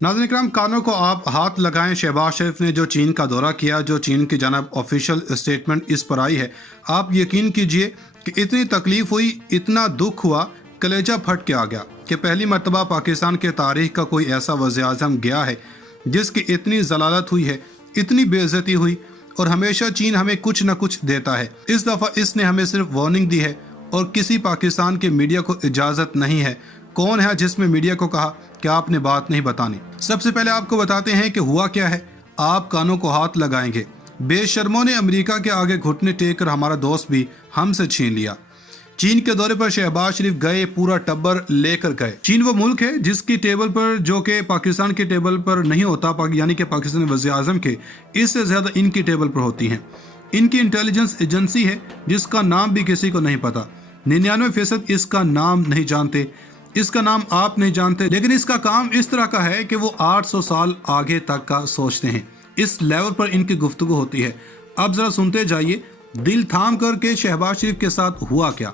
नाज़रीन इकराम, कानों को आप हाथ लगाएं। शहबाज शरीफ ने जो चीन का दौरा किया, जो चीन की जानब ऑफिशियल स्टेटमेंट इस पर आई है, आप यकीन कीजिए कि इतनी तकलीफ हुई, इतना दुख हुआ, कलेजा फट के आ गया कि पहली मरतबा पाकिस्तान के तारीख का कोई ऐसा वज़ीर-ए-आज़म गया है जिसकी इतनी जलालत हुई है, इतनी बेइज्जती हुई। और हमेशा चीन हमें कुछ न कुछ देता है। इस दफ़ा इसने हमें सिर्फ वार्निंग दी है और किसी पाकिस्तान के मीडिया को इजाज़त नहीं है। कौन है जिसमें मीडिया को कहा कि आपने बात नहीं बतानी? सबसे पहले आपको बताते हैं कि हुआ क्या है। आप कानों को हाथ लगाएंगे। बेशर्मों ने अमेरिका के आगे घुटने टेक कर हमारा दोस्त भी हमसे छीन लिया। चीन के दौरे पर शहबाज शरीफ गए, पूरा टब्बर लेकर गए। चीन वो मुल्क है जिसकी टेबल पर, जो कि पाकिस्तान के टेबल पर नहीं होता, यानी कि पाकिस्तान वज़ीर आज़म के इससे ज़्यादा इनकी टेबल पर होती हैं। इनकी इंटेलिजेंस एजेंसी है जिसका नाम भी किसी को नहीं पता। 99% इसका नाम नहीं जानते, इसका नाम आप नहीं जानते, लेकिन इसका काम इस तरह का है कि वो 800 साल आगे तक का सोचते हैं। इस लेवल पर इनकी गुफ्तगू होती है। अब जरा सुनते जाइए दिल थाम कर के शहबाज शरीफ के साथ हुआ क्या।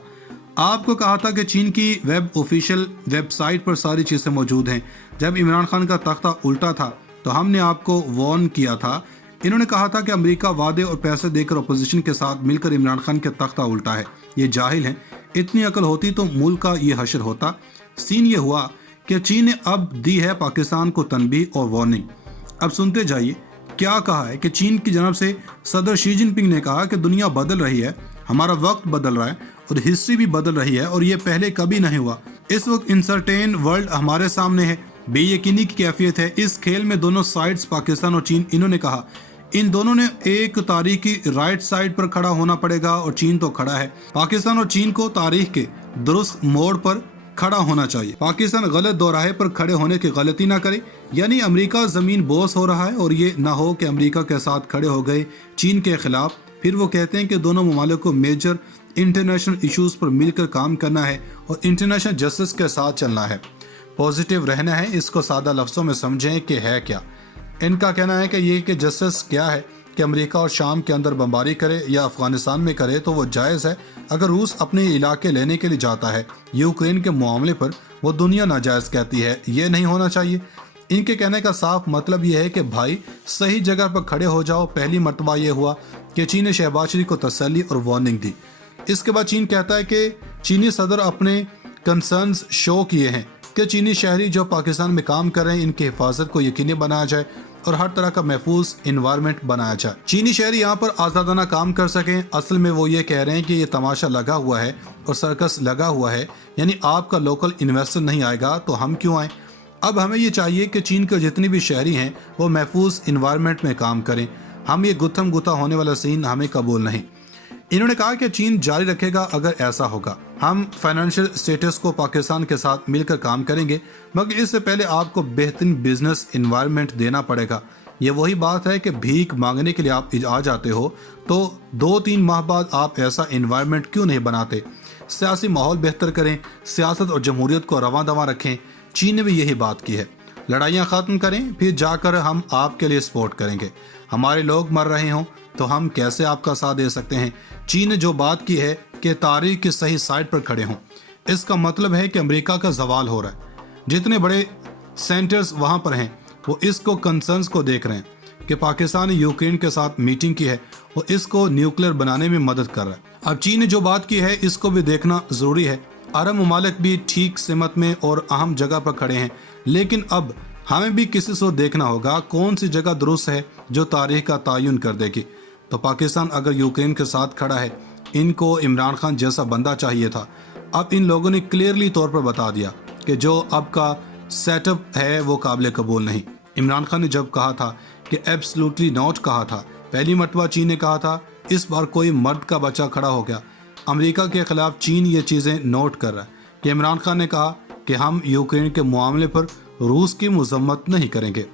आपको कहा था कि चीन की ऑफिशियल वेबसाइट पर सारी चीज़ें मौजूद हैं। जब इमरान खान का तख्ता उल्टा था तो हमने आपको वार्न किया था। इन्होंने कहा था कि अमेरिका वादे और पैसे देकर अपोजिशन के साथ मिलकर इमरान खान के तख्ता उल्टा है। ये जाहिल हैं। इतनी अकल होती तो मुल्क का ये हशर होता। सीन ये हुआ कि चीन ने अब दी है पाकिस्तान को तनबीह और वार्निंग। अब सुनते जाइए क्या कहा है कि चीन की जानब से सदर शी जिनपिंग ने कहा कि दुनिया बदल रही है, हमारा वक्त बदल रहा है और हिस्ट्री भी बदल रही है और ये पहले कभी नहीं हुआ। इस वक्त इंसर्टेन वर्ल्ड हमारे सामने है, बेयकीनी की कैफियत है। इस खेल में दोनों साइड्स, पाकिस्तान और चीन, इन्होंने कहा इन दोनों ने एक तारीख की राइट साइड पर खड़ा होना पड़ेगा और चीन तो खड़ा है। पाकिस्तान और चीन को तारीख के दुरुस्त मोड़ पर खड़ा होना चाहिए। पाकिस्तान गलत दोराहे पर खड़े होने की गलती ना करे, यानी अमेरिका जमीन बोस हो रहा है और ये ना हो कि अमेरिका के साथ खड़े हो गए चीन के खिलाफ। फिर वो कहते हैं कि दोनों ममालिक को मेजर इंटरनेशनल इश्यूज पर मिलकर काम करना है और इंटरनेशनल जस्टिस के साथ चलना है, पॉजिटिव रहना है। इसको सादा लफ्ज़ों में समझें कि है क्या। इनका कहना है कि ये कि जस्टिस क्या है कि अमेरिका और शाम के अंदर बमबारी करे या अफगानिस्तान में करे तो वो जायज़ है। अगर रूस अपने इलाके लेने के लिए जाता है यूक्रेन के मामले पर, वो दुनिया नाजायज़ कहती है, ये नहीं होना चाहिए। इनके कहने का साफ मतलब ये है कि भाई सही जगह पर खड़े हो जाओ। पहली मरतबा ये हुआ कि चीन ने शहबाज शरीफ को तसल्ली और वार्निंग दी। इसके बाद चीन कहता है कि चीनी सदर अपने कंसर्न्स शो किए हैं कि चीनी शहरी जो पाकिस्तान में काम कर रहे हैं इनकी हिफाजत को यकीनी बनाया जाए और हर तरह का महफूज इन्वायरमेंट बनाया जाए। चीनी शहरी यहाँ पर आज़ादाना काम कर सकें। असल में वो ये कह रहे हैं कि ये तमाशा लगा हुआ है और सर्कस लगा हुआ है, यानी आपका लोकल इन्वेस्टर नहीं आएगा तो हम क्यों आए। अब हमें ये चाहिए कि चीन के जितने भी शहरी हैं वो महफूज इन्वायरमेंट में काम करें। हम ये गुत्थम गुत्था होने वाला सीन हमें कबूल नहीं। इन्होंने कहा कि चीन जारी रखेगा अगर ऐसा होगा। हम फाइनेंशियल स्टेटस को पाकिस्तान के साथ मिलकर काम करेंगे, मगर इससे पहले आपको बेहतरीन बिजनेस इन्वायरमेंट देना पड़ेगा। ये वही बात है कि भीख मांगने के लिए आप आ जाते हो तो 2-3 माह बाद आप ऐसा इन्वायरमेंट क्यों नहीं बनाते। सियासी माहौल बेहतर करें, सियासत और जमहूरियत को रवां दवां रखें। चीन ने भी यही बात की है। लड़ाइयाँ ख़त्म करें, फिर जाकर हम आपके लिए सपोर्ट करेंगे। हमारे लोग मर रहे हों तो हम कैसे आपका साथ दे सकते हैं। चीन ने जो बात की है कि तारीख की सही साइड पर खड़े हों, इसका मतलब है कि अमेरिका का जवाल हो रहा है। जितने बड़े सेंटर्स वहाँ पर हैं वो इसको कंसर्न्स को देख रहे हैं कि पाकिस्तान ने यूक्रेन के साथ मीटिंग की है और इसको न्यूक्लियर बनाने में मदद कर रहा है। अब चीन ने जो बात की है इसको भी देखना ज़रूरी है। अरब ममालिक भी ठीक सिमत में और अहम जगह पर खड़े हैं, लेकिन अब हमें भी किसी से देखना होगा कौन सी जगह दुरुस्त है जो तारीख का तयन कर देगी। तो पाकिस्तान अगर यूक्रेन के साथ खड़ा है, इनको इमरान खान जैसा बंदा चाहिए था। अब इन लोगों ने क्लियरली तौर पर बता दिया कि जो अब का सेटअप है वो काबिल कबूल नहीं। इमरान खान ने जब कहा था कि एब्सोल्युटली नॉट कहा था, पहली मरतबा चीन ने कहा था, इस बार कोई मर्द का बच्चा खड़ा हो गया। अमेरिका के खिलाफ चीन ये चीज़ें नोट कर रहा है कि इमरान खान ने कहा कि हम यूक्रेन के मामले पर रूस की मजम्मत नहीं करेंगे,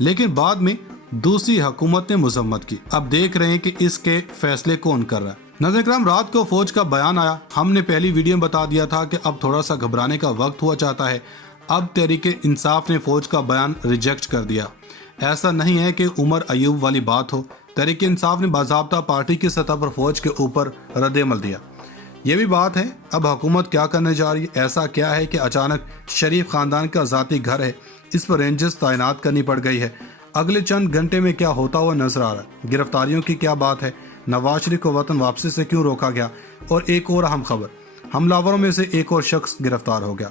लेकिन बाद में दूसरी हुकूमत ने मजम्मत की। अब देख रहे हैं कि इसके फैसले कौन कर रहा है। नाज़रीन इकराम, रात को फौज का बयान आया। हमने पहली वीडियो में बता दिया था कि अब थोड़ा सा घबराने का वक्त हुआ चाहता है। अब तहरीक इंसाफ ने फौज का बयान रिजेक्ट कर दिया। ऐसा नहीं है कि उमर अयूब वाली बात हो। तहरीक इंसाफ ने बाज़ाब्ता पार्टी की सतह पर फौज के ऊपर रद्द-ए-अमल दिया। ये भी बात है, अब हुकूमत क्या करने जा रही है? ऐसा क्या है कि अचानक शरीफ खानदान का ज़ाती घर है, इस पर रेंजर्स तैनात करनी पड़ गई है? अगले चंद घंटे में क्या होता हुआ नजर आ रहा है? गिरफ्तारियों की क्या बात है? नवाज शरीफ को वतन वापसी से क्यों रोका गया? और एक और अहम खबर, हमलावरों में से एक और शख्स गिरफ्तार हो गया।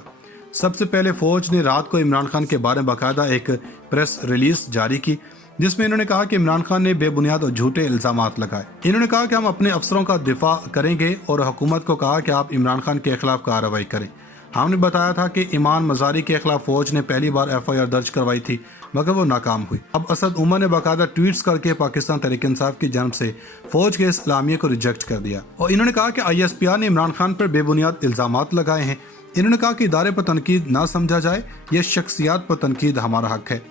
सबसे पहले फौज ने रात को इमरान खान के बारे में बाकायदा एक प्रेस रिलीज जारी की, जिसमें इन्होंने कहा कि इमरान खान ने बेबुनियाद और झूठे इल्जामात लगाए। इन्होंने कहा कि हम अपने अफसरों का दिफा करेंगे और हुकूमत को कहा कि आप इमरान खान के खिलाफ कार्रवाई करें। हमने बताया था कि ईमान मजारी के खिलाफ फौज ने पहली बार FIR दर्ज करवाई थी, मगर वो नाकाम हुई। अब असद उमर ने बाकायदा ट्वीट्स करके पाकिस्तान तहरीक इंसाफ की जानिब से फौज के इस इस्लामिया को रिजेक्ट कर दिया और इन्होंने कहा कि ISPR ने इमरान खान पर बेबुनियाद इल्जामात लगाए हैं। इन्होंने कहा कि इदारे पर तनकीद ना समझा जाए, यह शख्सियात पर तनकीद हमारा हक है।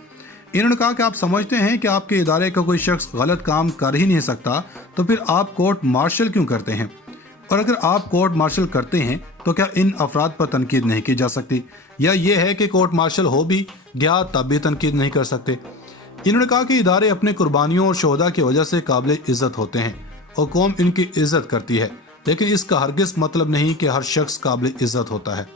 इन्होंने कहा कि आप समझते हैं कि आपके इदारे का कोई शख्स गलत काम कर ही नहीं सकता, तो फिर आप कोर्ट मार्शल क्यों करते हैं? और अगर आप कोर्ट मार्शल करते हैं तो क्या इन अफराद पर तनकीद नहीं की जा सकती? या ये है कि कोर्ट मार्शल हो भी गया तब भी तनकीद नहीं कर सकते? इन्होंने कहा कि इदारे अपने कुर्बानियों और शोहदा की वजह से काबिल इज्जत होते हैं और कौम इनकी इज्जत करती है, लेकिन इसका हरगिज मतलब नहीं कि हर शख्स काबिल इज्जत होता है।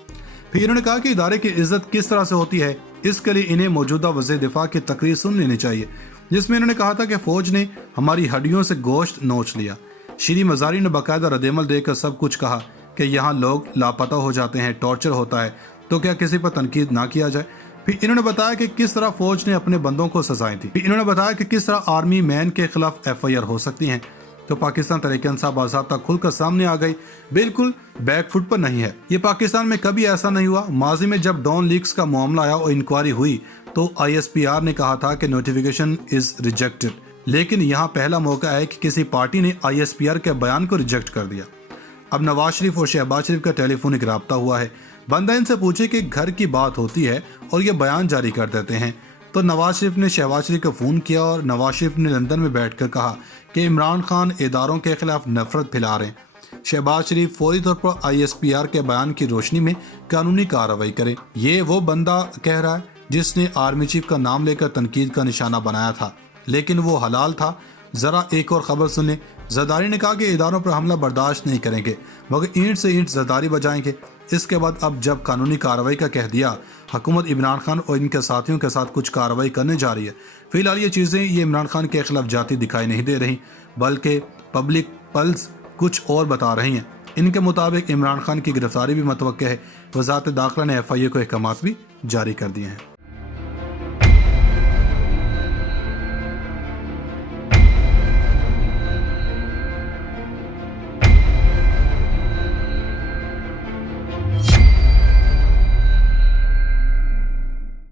फिर इन्होंने कहा कि इदारे की इज्जत किस तरह से होती है, इसके लिए इन्हें मौजूदा वज़ीर दिफा की तकरीर सुन लेनी चाहिए, जिसमें इन्होंने कहा था कि फौज ने हमारी हड्डियों से गोश्त नोच लिया। श्री मजारी ने बाकायदा रद्देमल देकर सब कुछ कहा कि यहाँ लोग लापता हो जाते हैं, टॉर्चर होता है, तो क्या किसी पर तनकीद ना किया जाए? फिर इन्होंने बताया कि किस तरह फौज ने अपने बंदों को सजाएं थी। फिर इन्होंने बताया कि किस तरह आर्मी मैन के खिलाफ FIR हो सकती हैं, तो पाकिस्तान तहरीक इंसाफ बाज़ाब्ता खुलकर सामने आ गई, बिल्कुल बैकफुट पर नहीं है। ये पाकिस्तान में कभी ऐसा नहीं हुआ। माजी में जब डॉन लीक्स का मामला आया और इंक्वायरी हुई तो ISPR ने कहा था कि नोटिफिकेशन इज रिजेक्टेड, लेकिन यहाँ पहला मौका है कि किसी पार्टी ने ISPR के बयान को रिजेक्ट कर दिया। अब नवाज शरीफ और शहबाज शरीफ का टेलीफोनिक राब्ता हुआ है। बंदा इनसे पूछे कि घर की बात होती है और ये बयान जारी कर देते हैं, तो नवाज शरीफ ने शहबाज शरीफ को फ़ोन किया और नवाज शरीफ ने लंदन में बैठकर कहा कि इमरान खान इदारों के खिलाफ नफरत फैला रहे हैं। शहबाज शरीफ फौरी तौर पर ISPR के बयान की रोशनी में कानूनी कार्रवाई करे। ये वो बंदा कह रहा है जिसने आर्मी चीफ का नाम लेकर तनकीद का निशाना बनाया था, लेकिन वो हलाल था। जरा एक और खबर सुन लें। जरदारी ने कहा कि इदारों पर हमला बर्दाश्त नहीं करेंगे, मगर ईंट से ईंट जरदारी बजाएंगे। इसके बाद अब जब कानूनी कार्रवाई का कह दिया, हुकूमत इमरान खान और इनके साथियों के साथ कुछ कार्रवाई करने जा रही है। फिलहाल ये चीज़ें ये इमरान खान के खिलाफ जाती दिखाई नहीं दे रही, बल्कि पब्लिक पल्स कुछ और बता रही हैं। इनके मुताबिक इमरान खान की गिरफ्तारी भी मुतवक्के है। वज़ारत दाखिला ने FIA को अहकामात भी जारी कर दिए हैं।